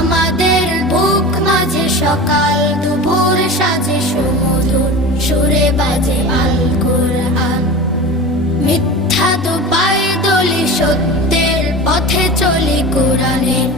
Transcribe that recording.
আমাদের বুক মাঝে সকাল দুপুর সাজে সুমধুর সুরে বাজে আল কোরআন। মিথ্যা তো পায়ে দলি, সত্যের পথে চলি কোরআনের